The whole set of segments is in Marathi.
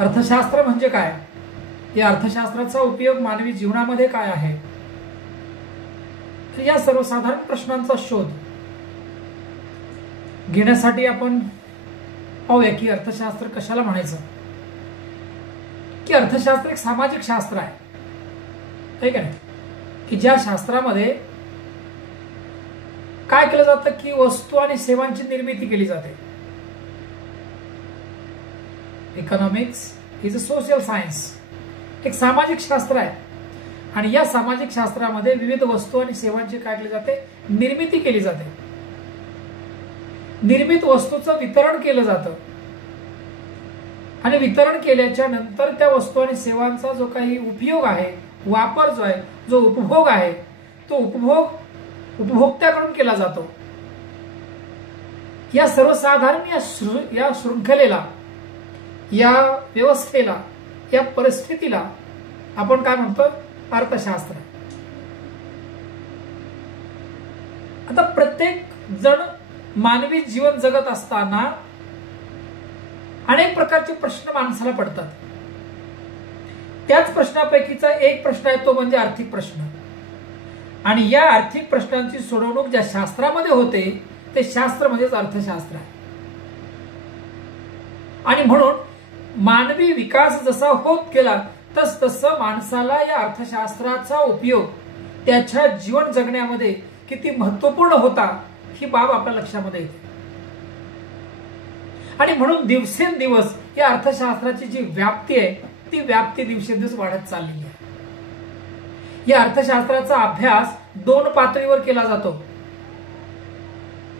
अर्थशास्त्र म्हणजे काय, या अर्थशास्त्राचा उपयोग मानवी जीवनामध्ये काय आहे, या सर्वसाधारण प्रश्नांचा शोध घेण्यासाठी आपण पाहूया की अर्थशास्त्र कशाला म्हणायचं. की अर्थशास्त्र एक सामाजिक शास्त्र आहे, ठीक आहे, की ज्या शास्त्रामध्ये काय केलं जातं की वस्तू आणि सेवांची निर्मिती केली जाते. Economics is a social science, एक सामाजिक शास्त्र आहे आणि या सामाजिक शास्त्रामध्ये विविध वस्तू आणि सेवांची काय केली जाते, निर्मिती केली जाते. निर्मित वस्तूचं वितरण केलं जातं आणि वितरण केल्याच्या नंतर त्या वस्तू आणि सेवांचा जो काही उपयोग आहे, वापर जो आहे, जो उपभोग आहे, तो उपभोग उपभोक्त्याकडून केला जातो. या सर्वसाधारण या शृंखलेला, या व्यवस्थेला, या परिस्थितीला आपण काय म्हणतो, अर्थशास्त्र. आता प्रत्येक जण मानवी जीवन जगत असताना अनेक प्रकारचे प्रश्न माणसाला पडतात. त्याच प्रश्नापैकीचा एक प्रश्न आहे तो म्हणजे आर्थिक प्रश्न. आणि या आर्थिक प्रश्नांची सोडवणूक ज्या शास्त्रामध्ये होते ते शास्त्र म्हणजेच अर्थशास्त्र आहे. आणि म्हणून मानवी विकास जसा होत गेला तस तसं माणसाला या अर्थशास्त्राचा उपयोग त्याच्या जीवन जगण्यामध्ये किती महत्वपूर्ण होता ही बाब आपल्या लक्षामध्ये येते. आणि म्हणून दिवसेंदिवस या अर्थशास्त्राची जी व्याप्ती आहे ती व्याप्ती दिवसेंदिवस वाढत चाललेली आहे. या अर्थशास्त्राचा अभ्यास 2 पातळीवर केला जातो.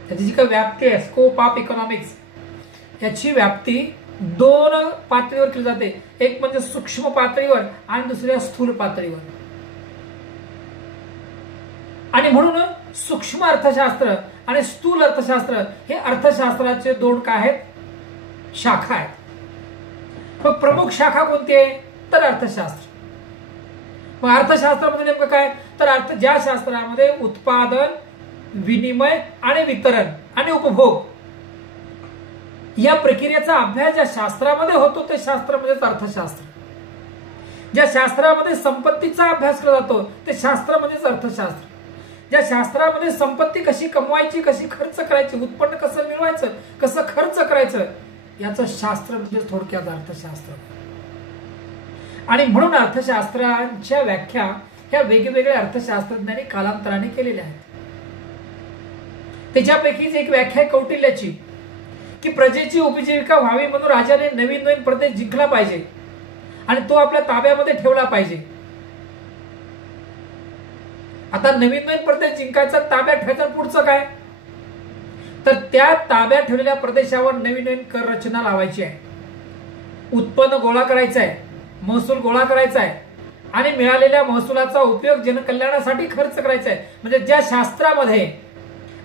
त्याची जी काही व्याप्ती आहे, स्कोप ऑफ इकॉनॉमिक्स, याची व्याप्ती 2 पातळीवर केली जाते. एक म्हणजे सूक्ष्म पातळीवर आणि दुसऱ्या स्थूल पातळीवर. आणि म्हणून सूक्ष्म अर्थशास्त्र आणि स्थूल अर्थशास्त्र हे अर्थशास्त्राचे 2 काय आहेत, शाखा आहेत. मग प्रमुख शाखा कोणती आहे तर अर्थशास्त्र. मग अर्थशास्त्रामध्ये नेमकं काय तर ज्या शास्त्रामध्ये उत्पादन, विनिमय आणि वितरण आणि उपभोग या प्रक्रियेचा अभ्यास ज्या शास्त्रामध्ये होतो ते शास्त्र म्हणजेच अर्थशास्त्र. ज्या शास्त्रामध्ये संपत्तीचा अभ्यास केला जातो ते शास्त्र म्हणजेच अर्थशास्त्र. ज्या शास्त्रामध्ये संपत्ती कशी कमवायची, कशी खर्च करायची, उत्पन्न कसं मिळवायचं, कसं खर्च करायचं, याचं शास्त्र म्हणजे थोडक्यात अर्थशास्त्र. आणि म्हणून अर्थशास्त्राच्या व्याख्या ह्या वेगवेगळ्या अर्थशास्त्रज्ञांनी कालांतराने केलेल्या आहेत. त्याच्यापैकीच एक व्याख्या कौटिल्याची की प्रजेची उपजीविका व्हावी म्हणून राजाने नवीन नवीन प्रदेश जिंकला पाहिजे आणि तो आपल्या ताब्यामध्ये ठेवला पाहिजे. आता नवीन नवीन प्रदेश जिंकायचा, ताब्यात ठेवायचं, पुढचं काय तर त्या ताब्यात ठेवलेल्या प्रदेशावर नवीन नवीन कर रचना लावायची आहे, उत्पन्न गोळा करायचं आहे, महसूल गोळा करायचा आहे आणि मिळालेल्या महसुलाचा उपयोग जनकल्याणासाठी खर्च करायचा आहे. म्हणजे ज्या शास्त्रामध्ये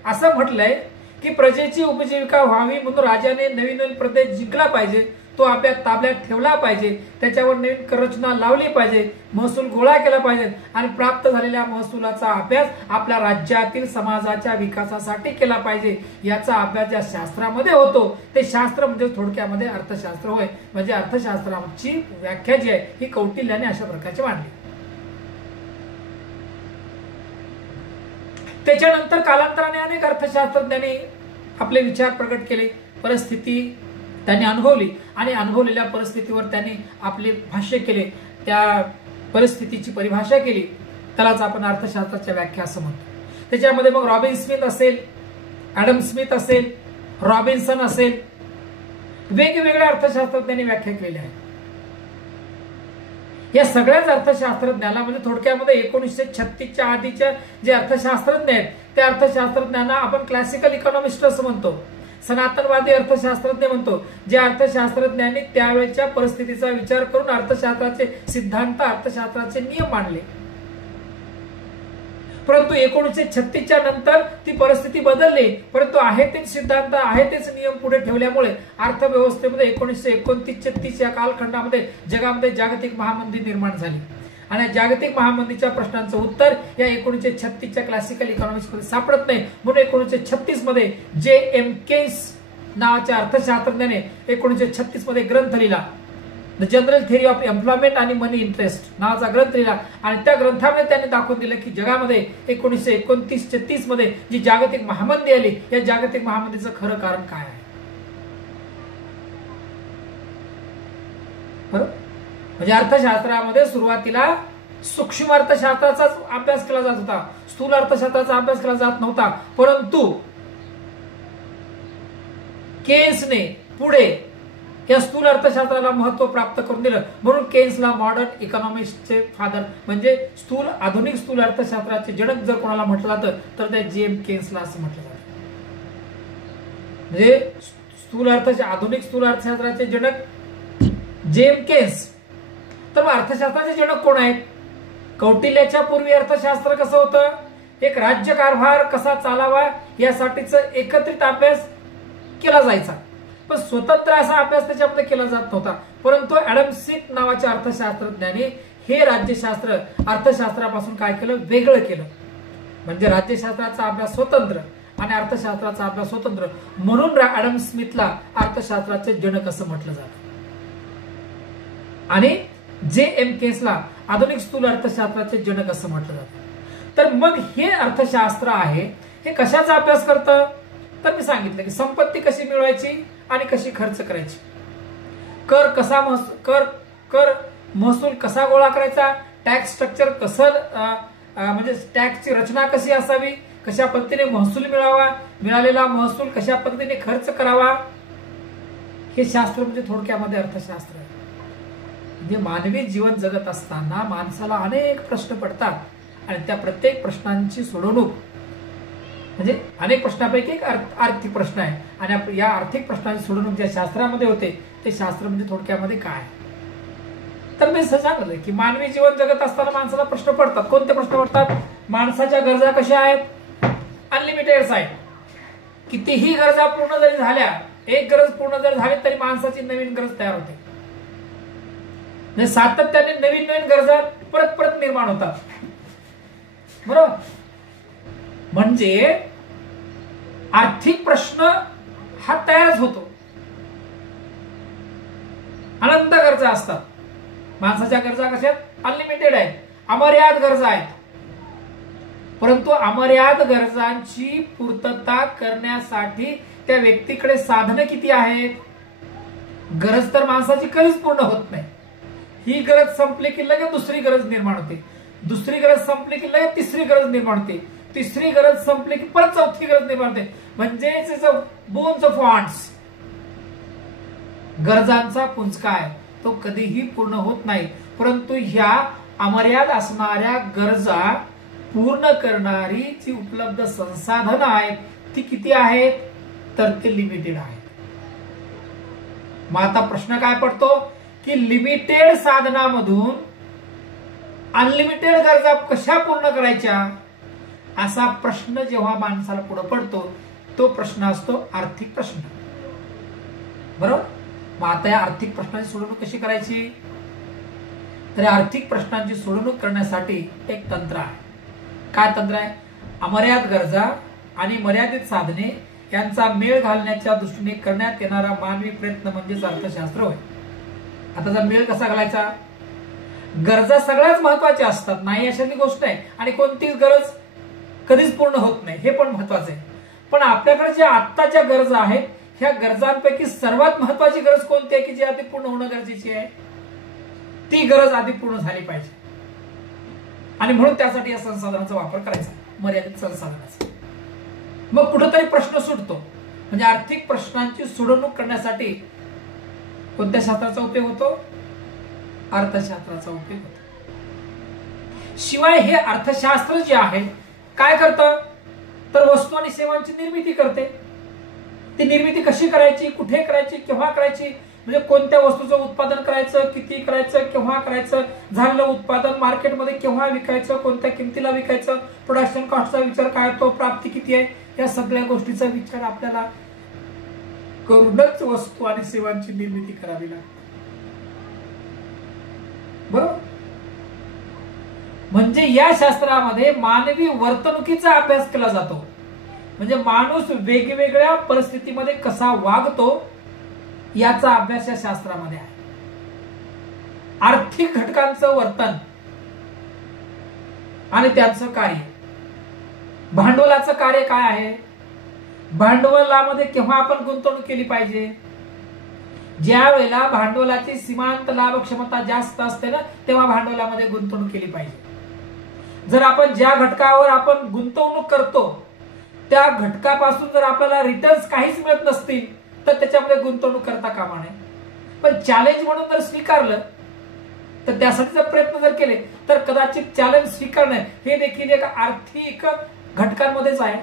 असं म्हटलंय की प्रजेची उपजीविका व्हावी म्हणून राजाने नवीन नवीन प्रदेश जिंकला पाहिजे, तो आपल्या ताब्यात ठेवला पाहिजे, त्याच्यावर नवीन कररचना लावली पाहिजे, महसूल गोळा केला पाहिजे आणि प्राप्त झालेल्या महसुलाचा अभ्यास आपल्या राज्यातील समाजाच्या विकासासाठी केला पाहिजे. याचा अभ्यास ज्या शास्त्रामध्ये होतो ते शास्त्र म्हणजे थोडक्यामध्ये अर्थशास्त्र होय. म्हणजे अर्थशास्त्राची व्याख्या जी आहे ही कौटिल्याने अशा प्रकारची मांडली. त्याच्यानंतर कालांतराने अनेक अर्थशास्त्रज्ञांनी आपले विचार प्रकट केले, परिस्थिती त्यांनी अनुभवली आणि अनुभवलेल्या परिस्थितीवर त्यांनी आपले भाष्य केले, त्या परिस्थितीची परिभाषा केली. त्यालाच आपण अर्थशास्त्राच्या व्याख्या असं म्हणतो. त्याच्यामध्ये मग रॉबिन स्मिथ असेल, ॲडम स्मिथ असेल, रॉबिन्सन असेल, वेगवेगळ्या अर्थशास्त्रज्ञांनी व्याख्या केलेल्या आहेत. या सगळ्याच अर्थशास्त्रज्ञाला म्हणजे थोडक्यामध्ये 1936च्या आधीच्या जे अर्थशास्त्रज्ञ आहेत त्या अर्थशास्त्रज्ञांना आपण क्लासिकल इकॉनॉमिस्ट असं म्हणतो, सनातनवादी अर्थशास्त्रज्ञ म्हणतो. ज्या अर्थशास्त्रज्ञांनी त्यावेळेच्या परिस्थितीचा विचार करून अर्थशास्त्राचे सिद्धांत, अर्थशास्त्राचे नियम मांडले. परंतु 1936च्या नंतर ती परिस्थिती बदलली, परंतु आहे तेच सिद्धांत, आहे तेच नियम पुढे ठेवल्यामुळे अर्थव्यवस्थेमध्ये 1929 ते 30 या कालखंडामध्ये जगामध्ये जागतिक महामंदी निर्माण झाली. आणि जागतिक महामंदीच्या प्रश्नांचं उत्तर या 1936च्या क्लासिकल इकॉनॉमिक्स मध्ये सापडत नाही. म्हणून 1936 मध्ये J.M. केन्स नावाच्या अर्थशास्त्रज्ञाने 1936 मध्ये ग्रंथ लिहिला the general theory of employment आणि मनी इंटरेस्ट नावाचा ग्रंथ लिहिला आणि त्या ग्रंथामध्ये त्यांनी दाखवून दिलं की जगामध्ये 1929-30 मध्ये जी जागतिक महामंदी आली, या जागतिक महामंदीचं खरं कारण काय आहे. म्हणजे अर्थशास्त्रामध्ये सुरुवातीला सूक्ष्म अर्थशास्त्राचाच अभ्यास केला जात होता, स्थूल अर्थशास्त्राचा अभ्यास केला जात नव्हता. परंतु केन्सने पुढे या स्थूल अर्थशास्त्राला महत्व प्राप्त करून दिलं, म्हणून केन्सला मॉडर्न इकॉनॉमिक्सचे फादर म्हणजे आधुनिक स्थूल अर्थशास्त्राचे जनक जर कोणाला म्हटलं जातं तर त्या जेम केन्सला असं म्हटलं जातं. म्हणजे आधुनिक स्थूल अर्थशास्त्राचे जनक जेम केन्स. तर मग अर्थशास्त्राचे जनक कोण आहेत? कौटिल्याच्या पूर्वी अर्थशास्त्र कसं होतं? एक राज्यकारभार कसा चालावा यासाठीच एकत्रित अभ्यास केला जायचा, पण स्वतंत्र असा अभ्यास त्याच्यामध्ये केला जात नव्हता. परंतु ऍडम स्मिथ नावाच्या अर्थशास्त्रज्ञाने हे राज्यशास्त्र अर्थशास्त्रापासून काय केलं? वेगळं केलं. म्हणजे राज्यशास्त्राचा अभ्यास स्वतंत्र आणि अर्थशास्त्राचा अभ्यास स्वतंत्र, म्हणून ऍडम स्मिथला अर्थशास्त्राचे जनक असं म्हटलं जातं. आणि जे एम केन्सला आधुनिक स्थूल अर्थशास्त्राचे जनक असं म्हटलं जातं. तर मग हे अर्थशास्त्र आहे, हे कशाचा अभ्यास करतं? तर मी सांगितलं की संपत्ती कशी मिळवायची आणि कशी खर्च करायची, कर महसूल कसा गोळा करायचा, टॅक्स स्ट्रक्चर कसं म्हणजे टॅक्सची रचना कशी असावी, कशा पद्धतीने महसूल मिळावा, मिळालेला महसूल कशा पद्धतीने खर्च करावा, हे शास्त्र म्हणजे थोडक्यामध्ये अर्थशास्त्र आहे. म्हणजे मानवी जीवन जगत असताना माणसाला अनेक प्रश्न पडतात आणि त्या प्रत्येक प्रश्नांची सोडवणूक म्हणजे अनेक प्रश्नांपैकी एक आर्थिक प्रश्न आहे आणि या आर्थिक प्रश्नांची सोडवणूक ज्या शास्त्रामध्ये होते ते शास्त्र म्हणजे थोडक्यामध्ये काय? तर मी असं सांगितलं की मानवी जीवन जगत असताना माणसाला प्रश्न पडतात. कोणते प्रश्न पडतात? माणसाच्या गरजा कशा आहेत? अनलिमिटेड आहेत. कितीही गरजा पूर्ण जरी झाल्या, एक गरज पूर्ण जरी झाली तरी माणसाची नवीन गरज तयार होते. म्हणजे सातत्याने नवीन नवीन गरजा परत परत निर्माण होतात. बरोबर? म्हणजे आर्थिक प्रश्न हा तयारच होतो. अनंत गरजा असतात. माणसाच्या गरजा कशा? अनलिमिटेड आहेत, अमर्याद गरजा आहेत. परंतु अमर्याद गरजांची पूर्तता करण्यासाठी त्या व्यक्तीकडे साधनं किती आहेत? गरज तर माणसाची कधीच पूर्ण होत नाही. ही गरज संपली की लगेच दुसरी गरज निर्माण होते, दुसरी गरज संपली की लगेच तिसरी गरज निर्माण होते, तिसरी गरज संपली की परत चौथी गरज निर्माण होते. म्हणजे बोन्स ऑफ वॉन्ट्स, गरजांचा पुंजका आहे, तो कधीही पूर्ण होत नाही. परंतु ह्या अमर्याद असणाऱ्या गरजा पूर्ण करणारी जी उपलब्ध संसाधनं आहेत ती किती आहेत? तर ते लिमिटेड आहेत. मग आता प्रश्न काय पडतो की लिमिटेड साधनामधून अनलिमिटेड गरजा कशा पूर्ण करायच्या, असा प्रश्न जेव्हा माणसाला पुढे पडतो तो प्रश्न असतो आर्थिक प्रश्न. बरोबर? मग आता या आर्थिक प्रश्नाची सोडवणूक कशी करायची? तर आर्थिक प्रश्नांची सोडवणूक करण्यासाठी एक तंत्र आहे. काय तंत्र आहे? अमर्याद गरजा आणि मर्यादित साधने यांचा मेळ घालण्याच्या दृष्टीने करण्यात येणारा मानवी प्रयत्न म्हणजेच अर्थशास्त्र होय. आता जर मेळ कसा घालायचा? गरजा सगळ्याच महत्वाच्या असतात, नाही अशातली गोष्ट आहे, आणि कोणतीच गरज कधीच पूर्ण होत नाही, हे पण महत्वाचं आहे. पण आपल्याकडे ज्या आत्ताच्या गरजा आहेत, ह्या गरजांपैकी सर्वात महत्वाची गरज कोणती आहे की जी आधी पूर्ण होणं गरजेची आहे? ती गरज आधी पूर्ण झाली पाहिजे. आणि म्हणून त्यासाठी या संसाधनाचा वापर करायचा, मर्यादित संसाधनाचा. मग कुठेतरी प्रश्न सुटतो. म्हणजे आर्थिक प्रश्नांची सोडवणूक करण्यासाठी कोणत्या शास्त्राचा उपयोग होतो? अर्थशास्त्राचा उपयोग होतो. शिवाय हे अर्थशास्त्र जे आहे काय करतं? तर वस्तू आणि सेवांची निर्मिती करते. ती निर्मिती कशी करायची, कुठे करायची, केव्हा करायची, म्हणजे कोणत्या वस्तूचं उत्पादन करायचं, किती करायचं, केव्हा करायचं, झालेलं उत्पादन मार्केटमध्ये केव्हा विकायचं, कोणत्या किमतीला विकायचं, प्रोडक्शन कॉस्टचा विचार काय, तो प्राप्ती किती आहे, या सगळ्या गोष्टीचा विचार आपल्याला करूनच वस्तू आणि सेवांची निर्मिती करावी लागते. बरोबर? म्हणजे या शास्त्रामध्ये मानवी वर्तणुकीचा अभ्यास केला जातो. म्हणजे माणूस वेगवेगळ्या परिस्थितीमध्ये कसा वागतो याचा अभ्यास या शास्त्रामध्ये आहे. आर्थिक घटकांचं वर्तन आणि त्यांचं कार्य. भांडवलाचं कार्य काय आहे? भांडवलामध्ये केव्हा आपण गुंतवणूक केली पाहिजे? ज्या वेळेला भांडवलाची सीमांत लाभ क्षमता जास्त असते ना, तेव्हा भांडवलामध्ये गुंतवणूक केली पाहिजे. जर आपण ज्या घटकावर आपण गुंतवणूक करतो त्या घटकापासून जर आपल्याला रिटर्न्स काहीच मिळत नसतील तर त्याच्यामध्ये गुंतवणूक करता कामा नये. पण चॅलेंज म्हणून जर स्वीकारलं तर त्यासाठी जर प्रयत्न जर केले तर कदाचित चॅलेंज स्वीकारणं हे देखील एक आर्थिक घटकांमध्येच आहे.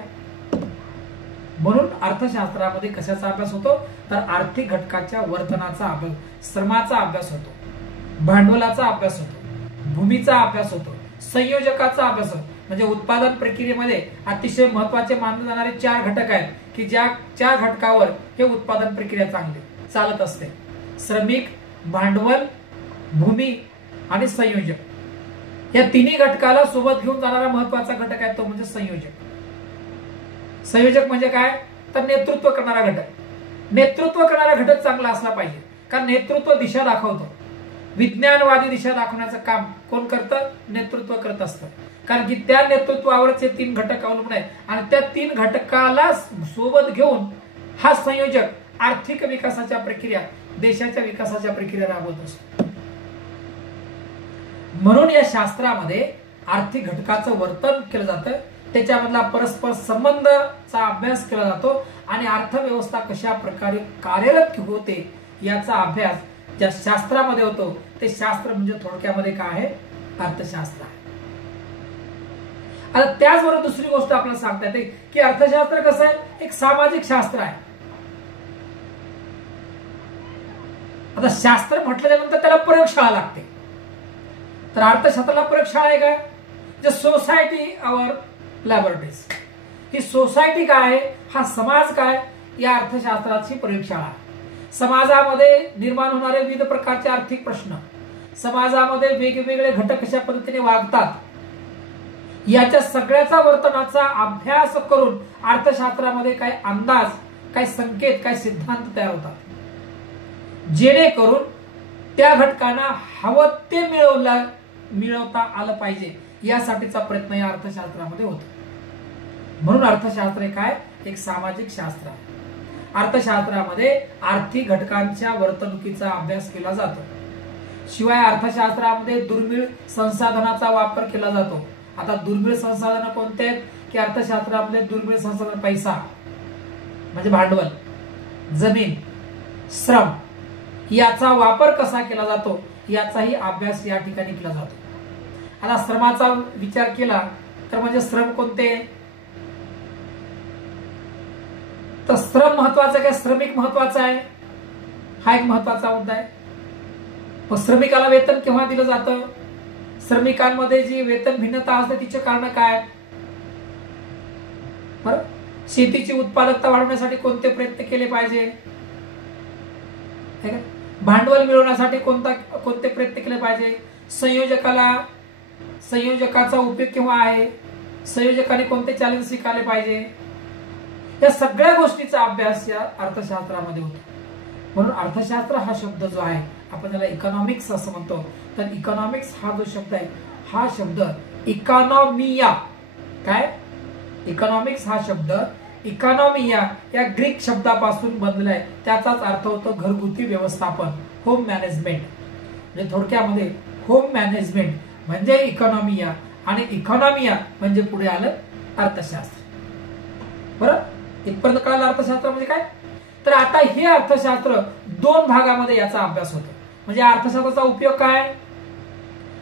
म्हणून अर्थशास्त्रामध्ये कशाचा अभ्यास होतो? तर आर्थिक घटकाच्या वर्तनाचा अभ्यास, श्रमाचा अभ्यास होतो, भांडवलाचा अभ्यास होतो, भूमीचा अभ्यास होतो, संयोजकाचा अभ्यास होतो. म्हणजे उत्पादन प्रक्रियेमध्ये अतिशय महत्वाचे मानले जाणारे 4 घटक आहेत की ज्या 4 घटकावर हे उत्पादन प्रक्रिया चांगली चालत असते. श्रमिक, भांडवल, भूमी आणि संयोजक. या तिन्ही घटकाला सोबत घेऊन जाणारा महत्वाचा घटक आहे तो म्हणजे संयोजक. संयोजक म्हणजे काय? तर नेतृत्व करणारा घटक. नेतृत्व करणारा घटक चांगला असला पाहिजे, कारण नेतृत्व दिशा दाखवतो. विज्ञानवादी दिशा दाखवण्याचं काम कोण करतं? नेतृत्व करत असतं. कारण की त्या नेतृत्वावरच हे 3 घटक अवलंबून आहेत आणि त्या 3 घटकाला सोबत घेऊन हा संयोजक आर्थिक विकासाच्या प्रक्रिया, देशाच्या विकासाच्या प्रक्रिया राबवत असतो. म्हणून या शास्त्रामध्ये आर्थिक घटकाचं वर्तन केलं जातं, त्याच्यामधला परस्पर संबंधचा अभ्यास केला जातो आणि अर्थव्यवस्था कशा प्रकारे कार्यरत होते याचा अभ्यास ज्या शास्त्रामध्ये होतो ते शास्त्र म्हणजे थोडक्यामध्ये काय आहे? अर्थशास्त्र आहे. आता त्याचबरोबर दुसरी गोष्ट आपल्याला सांगता येते की अर्थशास्त्र कसं आहे? एक सामाजिक शास्त्र आहे. आता शास्त्र म्हटल्यानंतर त्याला प्रयोगशाळा लागते. तर अर्थशास्त्राला प्रयोगशाळा आहे काय? जे society our laboratories. He society काय? हा समाज काय? या अर्थशास्त्राची प्रयोगशाळा आहे. समाजामध्ये निर्माण होणारे विविध प्रकारचे आर्थिक प्रश्न, समाजामध्ये वेगवेगळे घटक कशा पद्धतीने वागतात, याच्या सगळ्याचा वर्तनाचा अभ्यास करून अर्थशास्त्रामध्ये काही अंदाज, काही संकेत, काही सिद्धांत तयार होतात, जेणेकरून त्या घटकांना हवं ते मिळवता आलं पाहिजे यासाठीचा प्रयत्न या अर्थशास्त्रामध्ये होतो. म्हणून अर्थशास्त्र हे काय? एक सामाजिक शास्त्र आहे. अर्थशास्त्रामध्ये आर्थिक घटकांच्या वर्तणुकीचा अभ्यास केला जातो. शिवाय अर्थशास्त्रामध्ये दुर्मिळ संसाधनाचा वापर केला जातो. आता दुर्मिळ संसाधन कोणते आहेत? की अर्थशास्त्रामध्ये दुर्मिळ संसाधन पैसा म्हणजे भांडवल, जमीन, श्रम याचा वापर कसा केला जातो याचाही अभ्यास या ठिकाणी केला जातो. आता श्रमाचा विचार केला तर म्हणजे श्रम कोणते? तर श्रम महत्वाचा काय? श्रमिक महत्वाचा आहे. हा एक महत्वाचा मुद्दा आहे. मग श्रमिकाला वेतन केव्हा दिलं जातं? श्रमिकांमध्ये जी वेतन भिन्नता असते तिचे कारण काय? बरं, शेतीची उत्पादकता वाढवण्यासाठी कोणते प्रयत्न केले पाहिजे? भांडवल मिळवण्यासाठी कोणते प्रयत्न केले पाहिजे? संयोजकाचा उपयोग केव्हा आहे? संयोजकाने कोणते चॅलेंज स्वीकारले पाहिजे? या सगळ्या गोष्टीचा अभ्यास या अर्थशास्त्रामध्ये होतो. म्हणून अर्थशास्त्र हा शब्द जो आहे आपण त्याला इकॉनॉमिक्स असं म्हणतो. तर इकॉनॉमिक्स हा जो शब्द आहे हा शब्द इकॉनॉमिया काय? इकॉनॉमिक्स हा शब्द इकॉनॉमिया या ग्रीक शब्दापासून बनलाय. त्याचाच अर्थ होतो घरगुती व्यवस्थापन, होम मॅनेजमेंट. म्हणजे थोडक्यामध्ये होम मॅनेजमेंट म्हणजे इकॉनॉमिया आणि इकॉनॉमिया म्हणजे पुढे आलं अर्थशास्त्र. बरं, इथपर्यंत कळलं अर्थशास्त्र म्हणजे काय? तर आता हे अर्थशास्त्र 2 भागामध्ये याचा अभ्यास होतो. म्हणजे अर्थशास्त्राचा उपयोग काय?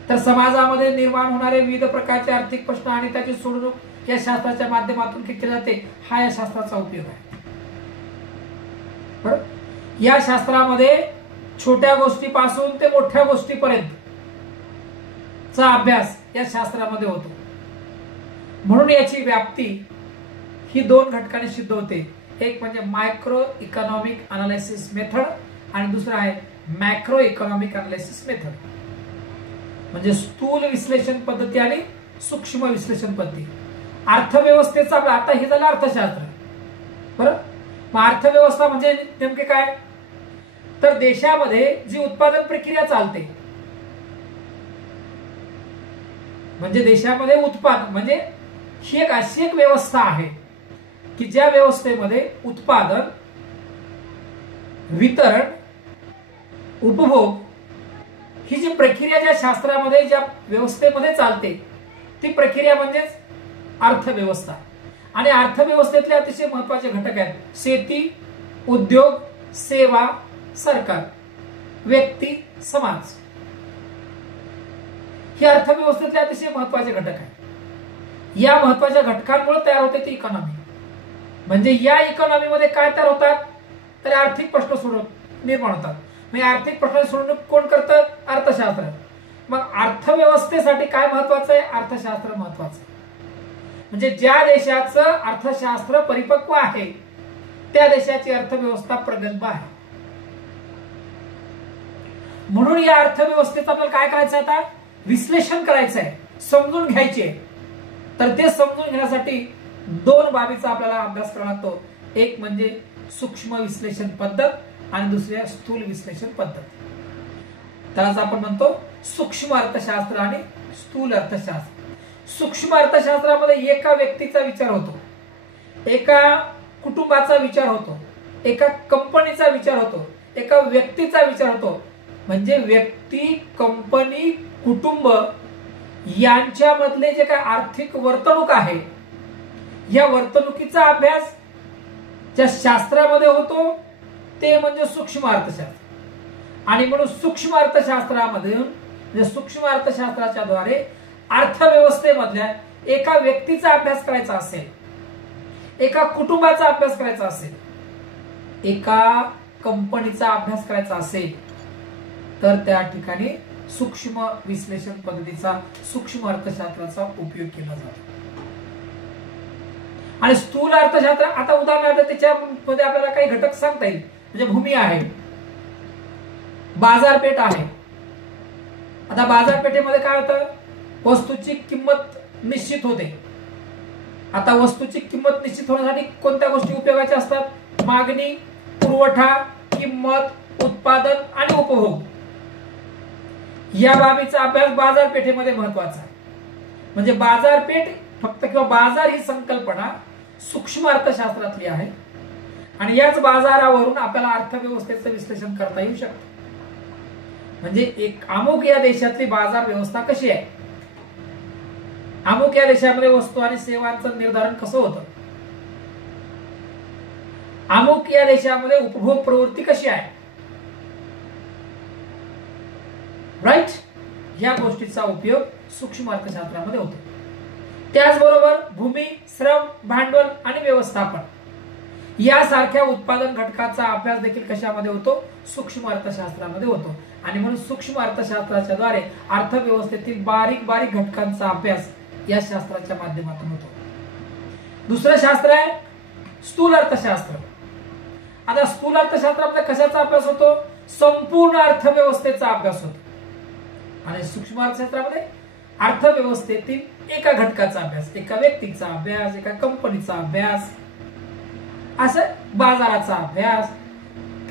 तर समाजामध्ये निर्माण होणारे विविध प्रकारचे आर्थिक प्रश्न आणि त्याची सोडवणूक या शास्त्राच्या माध्यमातून केली जाते. हा या शास्त्राचा उपयोग आहे. बरं, या शास्त्रामध्ये छोट्या गोष्टीपासून ते मोठ्या गोष्टीपर्यंत चा अभ्यास या शास्त्रामध्ये होतो. म्हणून याची व्याप्ती ही 2 घटकांनी सिद्ध होते. एक म्हणजे मायक्रो इकॉनॉमिक अनालिसिस मेथड आणि दुसरा आहे मॅक्रो इकॉनॉमिक अनालिसिस मेथड. म्हणजे स्थूल विश्लेषण पद्धती आणि सूक्ष्म विश्लेषण पद्धती. अर्थव्यवस्थेचा आता हे झालं अर्थशास्त्र. बरं, मग अर्थव्यवस्था म्हणजे नेमके काय? तर देशामध्ये जी उत्पादन प्रक्रिया चालते म्हणजे देशामध्ये उत्पादन म्हणजे ही एक अशी एक व्यवस्था आहे की ज्या व्यवस्थेमध्ये उत्पादन, वितरण, उपभोग ही जी प्रक्रिया ज्या शास्त्रामध्ये ज्या व्यवस्थेमध्ये चालते ती प्रक्रिया म्हणजेच अर्थव्यवस्था. आणि अर्थव्यवस्थेतले अतिशय महत्वाचे घटक आहेत शेती, उद्योग, सेवा, सरकार, व्यक्ती, समाज. हे अर्थव्यवस्थेतले अतिशय महत्वाचे घटक आहेत. या महत्वाच्या घटकांमुळे तयार होते ती इकॉनॉमी. म्हणजे या इकॉनॉमीमध्ये काय तयार होतात तर आर्थिक प्रश्न निर्माण होतात. मग आर्थिक प्रश्न सोडवणूक कोण करतं? अर्थशास्त्र. मग अर्थव्यवस्थेसाठी काय महत्वाचं आहे? अर्थशास्त्र महत्वाचं आहे. म्हणजे ज्या देशाचं अर्थशास्त्र परिपक्व आहे त्या देशाची अर्थव्यवस्था प्रगल्भ आहे. म्हणून या अर्थव्यवस्थेचं आपल्याला काय करायचं आता? विश्लेषण करायचं आहे, समजून घ्यायचे. तर ते समजून घेण्यासाठी दोन बाबीचा आपल्याला अभ्यास करावा लागतो. एक म्हणजे सूक्ष्म विश्लेषण पद्धत आणि दुसरी स्थूल विश्लेषण पद्धत. त्यालाच आपण म्हणतो सूक्ष्म अर्थशास्त्र आणि स्थूल अर्थशास्त्र. सूक्ष्म अर्थशास्त्रामध्ये एका व्यक्तीचा विचार होतो, एका कुटुंबाचा विचार होतो, एका कंपनीचा विचार होतो, एका व्यक्तीचा विचार होतो. म्हणजे व्यक्ती, कंपनी, कुटुंब यांच्यामधले जे काय आर्थिक वर्तणूक आहे या वर्तणुकीचा अभ्यास ज्या शास्त्रामध्ये होतो ते म्हणजे सूक्ष्म अर्थशास्त्र. आणि म्हणून सूक्ष्म अर्थशास्त्रामध्ये म्हणजे सूक्ष्म अर्थशास्त्राच्या द्वारे अर्थव्यवस्थेमधल्या एका व्यक्तीचा अभ्यास करायचा असेल, एका कुटुंबाचा अभ्यास करायचा असेल, एका कंपनीचा अभ्यास करायचा असेल तर त्या ठिकाणी सूक्ष्म विश्लेषण पद्धतीचा, सूक्ष्म अर्थशास्त्राचा उपयोग केला जातो. आणि स्थूल अर्थशास्त्र आता उदाहरणार्थ त्याच्यामध्ये आपल्याला काही घटक सांगता येईल. म्हणजे भूमी आहे, बाजारपेठ आहे. आता बाजारपेठेमध्ये काय होतं? वस्तूची किंमत निश्चित होते. आता वस्तूची किंमत निश्चित होण्यासाठी कोणत्या गोष्टी उपयोगाच्या असतात? मागणी, पुरवठा, किंमत, उत्पादन आणि उपभोग. या बाबीचा अभ्यास बाजारपेठेमध्ये महत्वाचा आहे. म्हणजे बाजारपेठ फक्त किंवा बाजार ही संकल्पना सूक्ष्म अर्थशास्त्रातली आहे आणि याच बाजारावरून आपल्याला अर्थव्यवस्थेचं विश्लेषण करता येऊ शकतं. म्हणजे एक अमुक या देशातली बाजार व्यवस्था कशी आहे, अमुक या देशामध्ये वस्तू आणि सेवांचं निर्धारण कसं होतं, अमुक या देशामध्ये उपभोग प्रवृत्ती कशी आहे, राईट. या गोष्टीचा उपयोग सूक्ष्म अर्थशास्त्रामध्ये होतो. त्याचबरोबर भूमी, श्रम, भांडवल आणि व्यवस्थापन यासारख्या उत्पादन घटकाचा अभ्यास देखील कशामध्ये होतो? सूक्ष्म अर्थशास्त्रामध्ये होतो. आणि म्हणून सूक्ष्म अर्थशास्त्राच्या द्वारे अर्थव्यवस्थेतील बारीक बारीक घटकांचा अभ्यास या शास्त्राच्या माध्यमातून होतो. दुसरं शास्त्र आहे स्थूल अर्थशास्त्र. आता स्थूल अर्थशास्त्रामध्ये कशाचा अभ्यास होतो? संपूर्ण अर्थव्यवस्थेचा अभ्यास होतो. आणि सूक्ष्म अर्थशास्त्रामध्ये अर्थव्यवस्थेतील एका घटकाचा अभ्यास, एका व्यक्तीचा अभ्यास, एका कंपनीचा अभ्यास, असं बाजाराचा अभ्यास,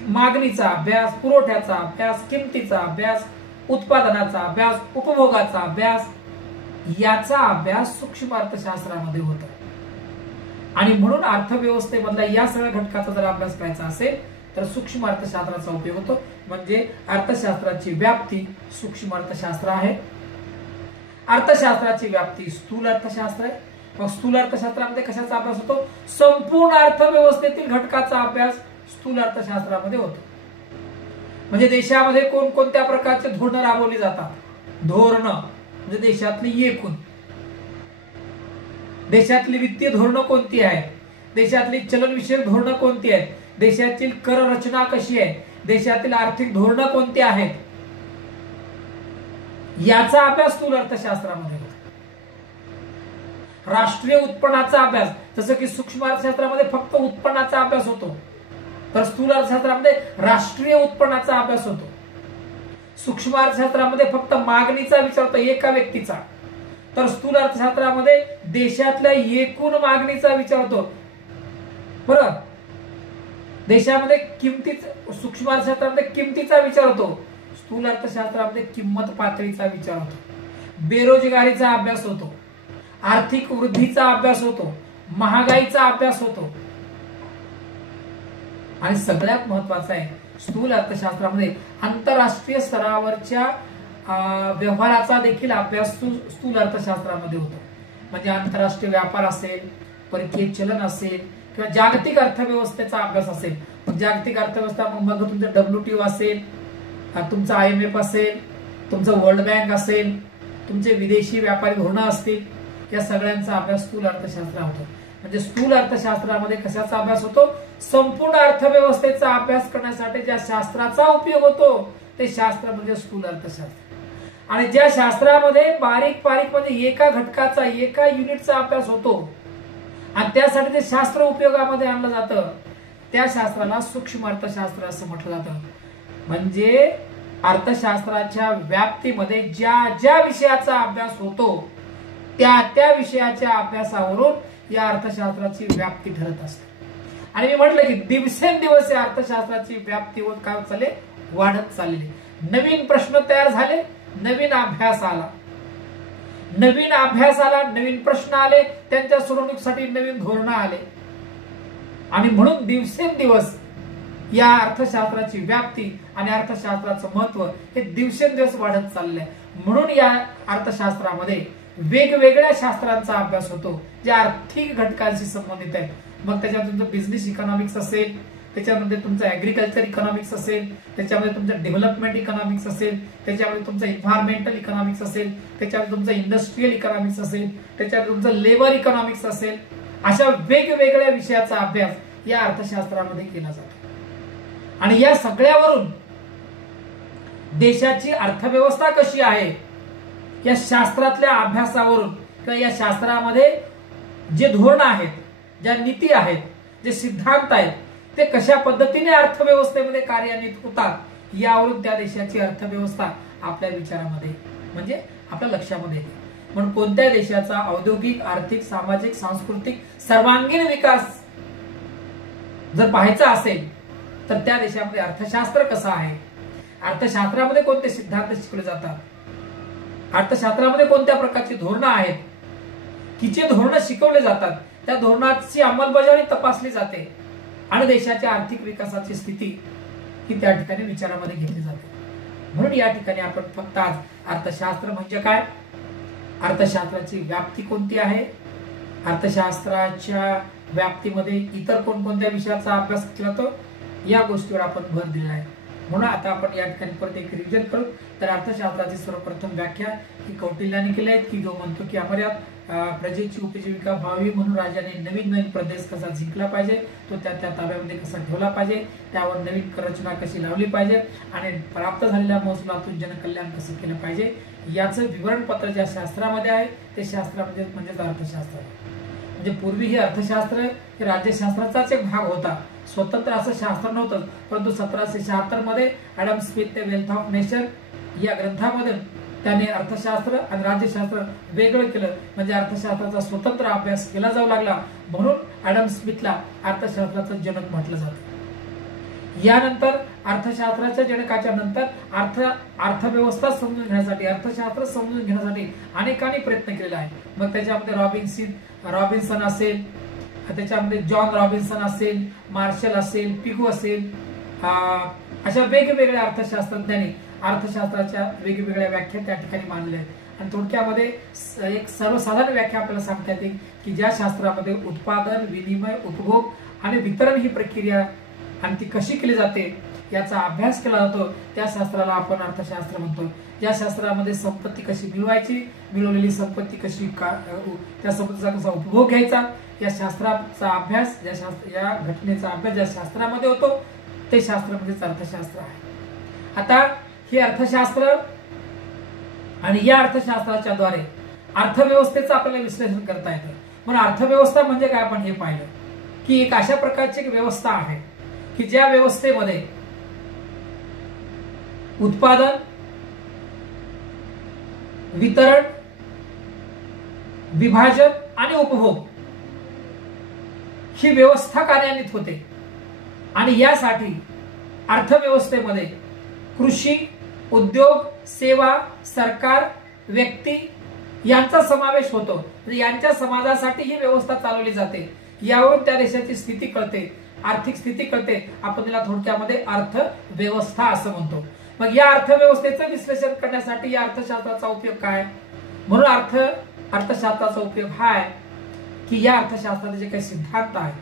मागणीचा अभ्यास, पुरवठ्याचा अभ्यास, किमतीचा अभ्यास, उत्पादनाचा अभ्यास, उपभोगाचा अभ्यास, याचा अभ्यास सूक्ष्म अर्थशास्त्रामध्ये होतो. आणि म्हणून अर्थव्यवस्थेमधल्या या सगळ्या घटकाचा जर अभ्यास करायचा असेल तर सूक्ष्म अर्थशास्त्राचा उपयोग होतो. म्हणजे अर्थशास्त्राची व्याप्ती सूक्ष्म अर्थशास्त्र आहे, अर्थशास्त्राची व्याप्ती स्थूल अर्थशास्त्र आहे. मग स्थूल अर्थशास्त्रामध्ये कशाचा अभ्यास होतो? संपूर्ण अर्थव्यवस्थेतील घटकाचा अभ्यास स्थूल अर्थशास्त्रामध्ये होतो. म्हणजे देशामध्ये कोणकोणत्या प्रकारचे धोरणं राबवली जातात, धोरणं म्हणजे देशातली एकूण, देशातली वित्तीय धोरणं कोणती आहेत, देशातली चलनविषयक धोरणं कोणती आहेत, देशातील कर रचना कशी आहे, देशातील आर्थिक धोरणं कोणती आहेत, याचा अभ्यास स्थूल अर्थशास्त्रामध्ये होतो. राष्ट्रीय उत्पन्नाचा अभ्यास, जसं की सूक्ष्म अर्थशास्त्रामध्ये फक्त उत्पन्नाचा अभ्यास होतो तर स्थूल अर्थशास्त्रामध्ये राष्ट्रीय उत्पन्नाचा अभ्यास होतो. सूक्ष्म अर्थशास्त्रामध्ये फक्त मागणीचा विचार होतो एका व्यक्तीचा, तर स्थूल अर्थशास्त्रामध्ये देशातल्या एकूण मागणीचा विचार होतो. बरोबर. देशामध्ये सूक्ष्म अर्थशास्त्रामध्ये किमतीचा विचार होतो, स्थूल अर्थशास्त्रामध्ये किंमत पातळीचा विचार होतो. बेरोजगारीचा अभ्यास होतो, आर्थिक वृद्धीचा अभ्यास होतो, महागाईचा अभ्यास होतो, आणि सगळ्यात महत्वाचा आहे स्थूल अर्थशास्त्रामध्ये आंतरराष्ट्रीय स्तरावरच्या व्यवहाराचा देखील अभ्यास स्थूल अर्थशास्त्रामध्ये होतो. म्हणजे आंतरराष्ट्रीय व्यापार असेल, परकीय चलन असेल किंवा जागतिक अर्थव्यवस्थेचा अभ्यास असेल. जागतिक अर्थव्यवस्था मग तुमचं WTO असेल, तुमचं IMF असेल, तुमचं वर्ल्ड बँक असेल, तुमचे विदेशी व्यापारी धोरणं असतील, या सगळ्यांचा अभ्यास स्थूल अर्थशास्त्र होतो. म्हणजे स्थूल अर्थशास्त्रामध्ये कशाचा अभ्यास होतो? संपूर्ण अर्थव्यवस्थेचा अभ्यास करण्यासाठी ज्या शास्त्राचा उपयोग होतो ते शास्त्र म्हणजे स्थूल अर्थशास्त्र. आणि ज्या शास्त्रामध्ये बारीक बारीक म्हणजे एका घटकाचा, एका युनिटचा अभ्यास होतो आणि त्यासाठी ते शास्त्र उपयोगामध्ये आणलं जातं, त्या शास्त्राला सूक्ष्म अर्थशास्त्र असं म्हटलं जातं. म्हणजे अर्थशास्त्राच्या व्याप्तीमध्ये ज्या ज्या विषयाचा अभ्यास होतो त्या त्या विषयाच्या अभ्यासावरून या अर्थशास्त्राची व्याप्ती ठरत असते. आणि मी म्हटलं की दिवसेंदिवस या अर्थशास्त्राची व्याप्ती काय चालले, वाढत चालली. नवीन प्रश्न तयार झाले, नवीन अभ्यास आला, नवीन प्रश्न आले, त्यांच्या सोडवणुकीसाठी नवीन धोरणं आले. आणि म्हणून दिवसेंदिवस या अर्थशास्त्राची व्याप्ती आणि अर्थशास्त्राचं महत्व हे दिवसेंदिवस वाढत चाललंय. म्हणून या अर्थशास्त्रामध्ये वेगवेगळ्या शास्त्रांचा अभ्यास होतो जे आर्थिक घटकांशी संबंधित आहेत. मग त्याच्यात तुमचं बिझनेस इकॉनॉमिक्स असेल, त्याच्यामध्ये तुमचं ऍग्रिकल्चर इकॉनॉमिक्स असेल, त्याच्यामध्ये तुमचं डेव्हलपमेंट इकॉनॉमिक्स असेल, त्याच्यामध्ये तुमचं एन्व्हायरमेंटल इकॉनॉमिक्स असेल, त्याच्यामध्ये तुमचं इंडस्ट्रियल इकॉनॉमिक्स असेल, त्याच्यामध्ये तुमचं लेबर इकॉनॉमिक्स असेल. अशा वेगवेगळ्या विषयाचा अभ्यास या अर्थशास्त्रामध्ये केला जातो. आणि या सगळ्यावरून देशाची अर्थव्यवस्था कशी आहे या शास्त्रातल्या अभ्यासावरून किंवा या शास्त्रामध्ये जे धोरणं आहेत, ज्या नीती आहेत, जे सिद्धांत आहेत, ते कशा पद्धतीने अर्थव्यवस्थेमध्ये कार्यान्वित होतात यावरून त्या देशाची अर्थव्यवस्था आपल्या विचारामध्ये म्हणजे आपल्या लक्षामध्ये येते. म्हणून कोणत्या देशाचा औद्योगिक, आर्थिक, सामाजिक, सांस्कृतिक सर्वांगीण विकास जर पाहायचा असेल तर त्या देशामध्ये अर्थशास्त्र कसं आहे, अर्थशास्त्रामध्ये कोणते सिद्धांत शिकवले जातात, अर्थशास्त्रामध्ये कोणत्या प्रकारची धोरणं आहेत, किती धोरणं शिकवले जातात, त्या धोरणाची अंमलबजावणी तपासली जाते आणि देशाच्या आर्थिक विकासाची स्थिती ही त्या ठिकाणी विचारामध्ये घेतली जाते. म्हणून या ठिकाणी आपण फक्त आज अर्थशास्त्र म्हणजे काय, अर्थशास्त्राची व्याप्ती कोणती आहे, अर्थशास्त्राच्या व्याप्तीमध्ये इतर कोणकोणत्या विषयाचा अभ्यास केला जातो या गोष्टीवर आपण भर दिला आहे. म्हणून आता आपण या ठिकाणी परत एक रिव्हिजन करू. तर अर्थशास्त्राची सर्वप्रथम व्याख्या ही कौटिल्याने केली आहे की जो म्हणतो की अमर्याद प्रजेची उपजीविका व्हावी म्हणून राजाने नवीन नवीन प्रदेश कसा जिंकला पाहिजे, तो त्या ताब्यामध्ये कसा ठेवला पाहिजे, त्यावर नवीन रचना कशी लावली पाहिजे आणि प्राप्त झालेल्या महसुलातून जनकल्याण कसं केलं पाहिजे याचं विवरणपत्र ज्या शास्त्रामध्ये आहे ते शास्त्रामध्ये म्हणजेच अर्थशास्त्र आहे. म्हणजे पूर्वी हे अर्थशास्त्र हे राज्यशास्त्राचाच एक भाग होता, स्वतंत्र असं शास्त्र नव्हतं. परंतु 1776 मध्ये Adam Smith wealth of nation या ग्रंथामध्ये त्याने अर्थशास्त्र आणि राज्यशास्त्र वेगळं केलं. म्हणजे अर्थशास्त्राचा स्वतंत्र अभ्यास केला जाऊ लागला. म्हणून ॲडम स्मिथला अर्थशास्त्राचं जनक म्हटलं जातं. यानंतर अर्थशास्त्राच्या जनकाच्या नंतर अर्थव्यवस्था समजून घेण्यासाठी, अर्थशास्त्र समजून घेण्यासाठी अनेकांनी प्रयत्न केलेला आहे. मग त्याच्यामध्ये रॉबिन्सन असेल, त्याच्यामध्ये जॉन रॉबिन्सन असेल, मार्शल असेल, पिगू असेल, अशा वेगवेगळ्या अर्थशास्त्रज्ञांनी अर्थशास्त्राच्या वेगवेगळ्या व्याख्या त्या ठिकाणी मांडल्या आहेत. आणि थोडक्यामध्ये एक सर्वसाधारण व्याख्या आपल्याला सांगता येते की ज्या शास्त्रामध्ये उत्पादन, विनिमय, उपभोग आणि वितरण ही प्रक्रिया आणि ती कशी केली जाते याचा अभ्यास केला जातो त्या शास्त्राला आपण अर्थशास्त्र म्हणतो. या शास्त्रामध्ये संपत्ती कशी मिळवायची, मिळवलेली संपत्ती कशी त्या संपत्तीचा कसा उपभोग घ्यायचा या शास्त्राचा अभ्यास, या घटनेचा अभ्यास ज्या शास्त्रामध्ये होतो ते शास्त्र म्हणजेच अर्थशास्त्र आहे. आता हे अर्थशास्त्र आणि या अर्थशास्त्राच्या द्वारे अर्थव्यवस्थेचं आपल्याला विश्लेषण करता येतं. म्हणून अर्थव्यवस्था म्हणजे काय आपण हे पाहिलं की एक अशा प्रकारची एक व्यवस्था आहे की ज्या व्यवस्थेमध्ये उत्पादन, वितरण, विभाजन आणि उपभोग ही व्यवस्था कार्यान्वित होते. आणि यासाठी अर्थव्यवस्थेमध्ये कृषी, उद्योग, सेवा, सरकार व्यक्ती यांचा समावेश होतो, यांच्या समाजासाठी ही व्यवस्था चालवली जाते, यावरून त्या देशाची स्थिती कळते, आर्थिक स्थिती कळते. आपण त्याला थोडक्यामध्ये अर्थव्यवस्था असं म्हणतो. मग या अर्थव्यवस्थेचं विश्लेषण करण्यासाठी या अर्थशास्त्राचा उपयोग काय? म्हणून अर्थशास्त्राचा उपयोग हा आहे की या अर्थशास्त्राचे जे काही सिद्धांत आहेत,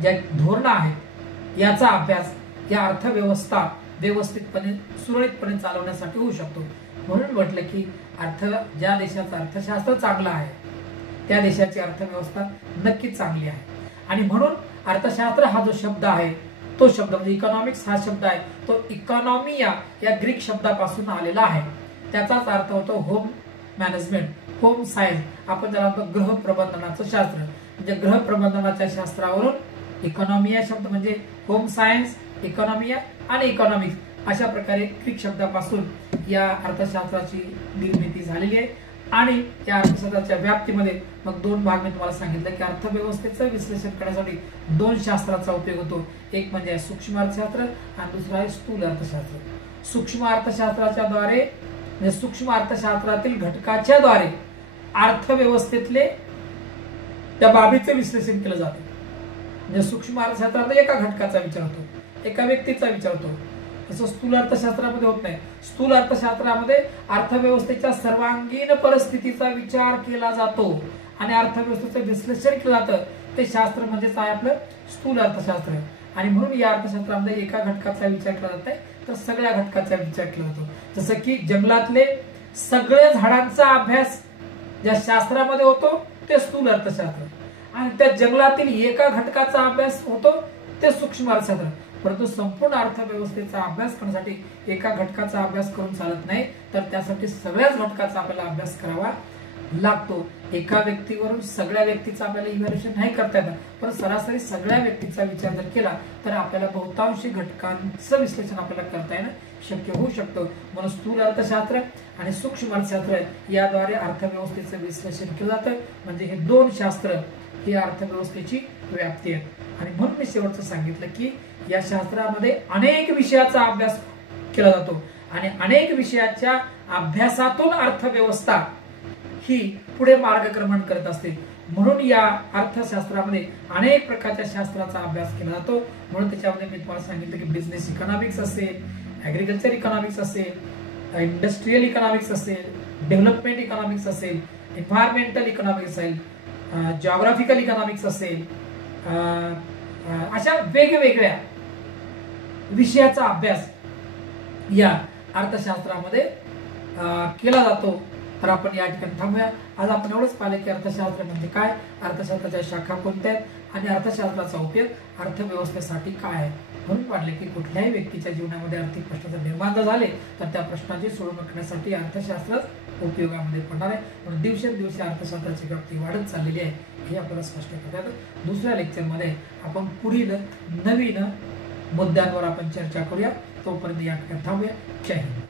ज्या धोरणं आहेत, याचा अभ्यास या अर्थव्यवस्था व्यवस्थितपणे सुरळीतपणे चालवण्यासाठी होऊ शकतो. म्हणून म्हटलं की ज्या देशाचं अर्थशास्त्र चांगलं आहे त्या देशाची अर्थव्यवस्था नक्कीच चांगली आहे. आणि म्हणून अर्थशास्त्र हा जो शब्द आहे, तो शब्द म्हणजे इकॉनॉमिक्स हा शब्द आहे, तो इकॉनॉमिया या ग्रीक शब्दापासून आलेला आहे. त्याचाच अर्थ होतो होम मॅनेजमेंट, होम सायन्स. आपण ज्याला म्हणतो गृह प्रबंधनाचं शास्त्र, म्हणजे गृह प्रबंधनाच्या शास्त्रावरून इकॉनॉमिया शब्द म्हणजे होम सायन्स, इकॉनॉमिया आणि इकॉनॉमिक्स अशा प्रकारे ग्रीक शब्दापासून या अर्थशास्त्राची निर्मिती झालेली आहे. आणि या अर्थशास्त्राच्या व्याप्तीमध्ये मग दोन भाग मी तुम्हाला सांगितलं की अर्थव्यवस्थेचं विश्लेषण करण्यासाठी दोन शास्त्राचा उपयोग होतो. एक म्हणजे सूक्ष्म अर्थशास्त्र आणि दुसरा आहे स्थूल अर्थशास्त्र. सूक्ष्म अर्थशास्त्राच्या द्वारे म्हणजे सूक्ष्म अर्थशास्त्रातील घटकाच्या द्वारे अर्थव्यवस्थेतले त्या बाबीचे विश्लेषण केलं जाते. म्हणजे सूक्ष्म अर्थशास्त्रामध्ये एका घटकाचा विचार होतो, एका व्यक्तीचा विचार होतो. तसं स्थूल अर्थशास्त्रामध्ये होत नाही. स्थूल अर्थशास्त्रामध्ये अर्थव्यवस्थेच्या सर्वांगीण परिस्थितीचा विचार केला जातो आणि अर्थव्यवस्थेचं विश्लेषण केलं जातं. ते शास्त्र म्हणजेच आहे आपलं स्थूल अर्थशास्त्र. आणि म्हणून या अर्थशास्त्रामध्ये एका घटकाचा विचार केला जात नाही तर सगळ्या घटकाचा विचार केला जातो. जसं की जंगलातले सगळे झाडांचा अभ्यास ज्या शास्त्रामध्ये होतो ते स्थूल अर्थशास्त्र, आणि त्या जंगलातील एका घटकाचा अभ्यास होतो ते सूक्ष्म अर्थशास्त्र. परंतु संपूर्ण अर्थव्यवस्थेचा अभ्यास करण्यासाठी एका घटकाचा अभ्यास करून चालत नाही, तर त्यासाठी सगळ्याच घटकाचा आपल्याला अभ्यास करावा लागतो. एका व्यक्तीवरून सगळ्या व्यक्तीचा आपल्याला इव्हॅल्युएशन नाही करता येत, पण सरासरी सगळ्या व्यक्तीचा विचार जर केला तर आपल्याला बहुतांशी घटकांचं विश्लेषण आपल्याला करता येणं शक्य होऊ शकतं. म्हणून स्थूल अर्थशास्त्र आणि सूक्ष्म अर्थशास्त्र याद्वारे अर्थव्यवस्थेचं विश्लेषण केलं जातं. म्हणजे हे दोन शास्त्र ही अर्थव्यवस्थेची व्याप्ती आहे. आणि म्हणून मी शेवटचं सांगितलं की या शास्त्रामध्ये अनेक विषयाचा अभ्यास केला जातो आणि अनेक विषयाच्या अभ्यासातून अर्थव्यवस्था ही पुढे मार्गक्रमण करत असते. म्हणून या अर्थशास्त्रामध्ये अनेक प्रकारच्या शास्त्राचा अभ्यास केला जातो. म्हणून त्याच्यामध्ये मी तुम्हाला सांगितलं की बिझनेस इकॉनॉमिक्स असेल, ऍग्रिकल्चर इकॉनॉमिक्स असेल, इंडस्ट्रियल इकॉनॉमिक्स असेल, डेव्हलपमेंट इकॉनॉमिक्स असेल, एन्व्हायरमेंटल इकॉनॉमिक्स असेल, जिओग्राफिकल इकॉनॉमिक्स असेल, अशा वेगवेगळ्या विषयाचा अभ्यास या अर्थशास्त्रामध्ये केला जातो. तर आपण या ठिकाणी थांबूया. आज आपण एवढंच पाहिलं की अर्थशास्त्र म्हणजे काय, अर्थशास्त्राच्या शाखा कोणत्या आहेत आणि अर्थशास्त्राचा उपयोग अर्थव्यवस्थेसाठी काय आहे. म्हणून पाहिले की कुठल्याही व्यक्तीच्या जीवनामध्ये आर्थिक प्रश्न जर निर्माण झाले तर त्या प्रश्नाची सोडवणूक करण्यासाठी अर्थशास्त्र उपयोगामध्ये पडणार आहे. म्हणून दिवसेंदिवस अर्थशास्त्राची व्याप्ती वाढत चाललेली आहे हे आपल्याला स्पष्ट करतात. दुसऱ्या लेक्चरमध्ये आपण पुढील नवीन मुद्द्यांवर आपण चर्चा करूया. तोपर्यंत या ठिकाणी थांबूया. जय हिंद.